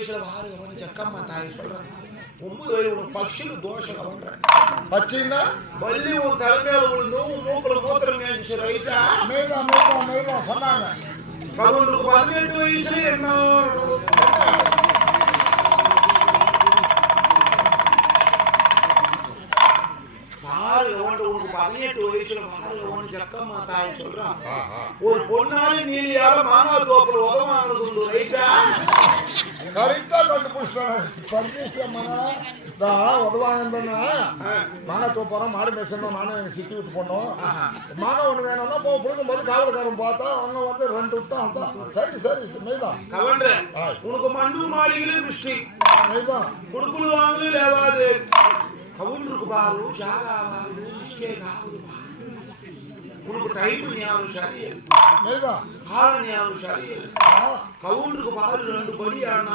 வயசுல வாரு செக்கம்மா தாய் சொல்றேன் 9 வயது உனக்கு பக்ஷிக்கு தோஷம் அவன் பச்சின்னா பள்ளி உன் தலைமையில விழுந்தும் மூக்குல மூத்திரம் மேய்ச்சி ரைட்டா மேய்தான் சொன்னாங்க. அவனுக்கு 18 வயசுல என்ன உனக்கு 18 வயசுல ஜக்கம்மா தாய் சொல்றான் ஒரு பொண்ணாலும் நீலியால மானவ தோப்புல உதவானது உண்டு ரைட்டா கரெக்டா கண்டுபிடிச்சிட்டாங்க. பர்மிஷன் உதவாங்கன்னா மானா தோப்போறோம் மாடு மேய்ச்சணும். நானும் எங்க சித்தி விட்டு போனோம். மானம் ஒண்ணு வேணும்னா போ கொடுக்கும் போது காவல்காரன் பார்த்தா அவங்க வந்து 2 விட்டான். சரி மெய்தான் உனக்கு மண்டு மாளிகளும் மிஸ்டி மெய்தான் குடுக்குள் வாங்கலும் லேவாது கவுண்டருக்கு பாரு ஷாகா ஆகுது மிஸ்டேக் ஆகுது உனக்கு டைம் ஞாபகம் சரி மெய்தான் கால ஞாபகம் சரி கவுண்டருக்கு பாரு 2 படி ஆனா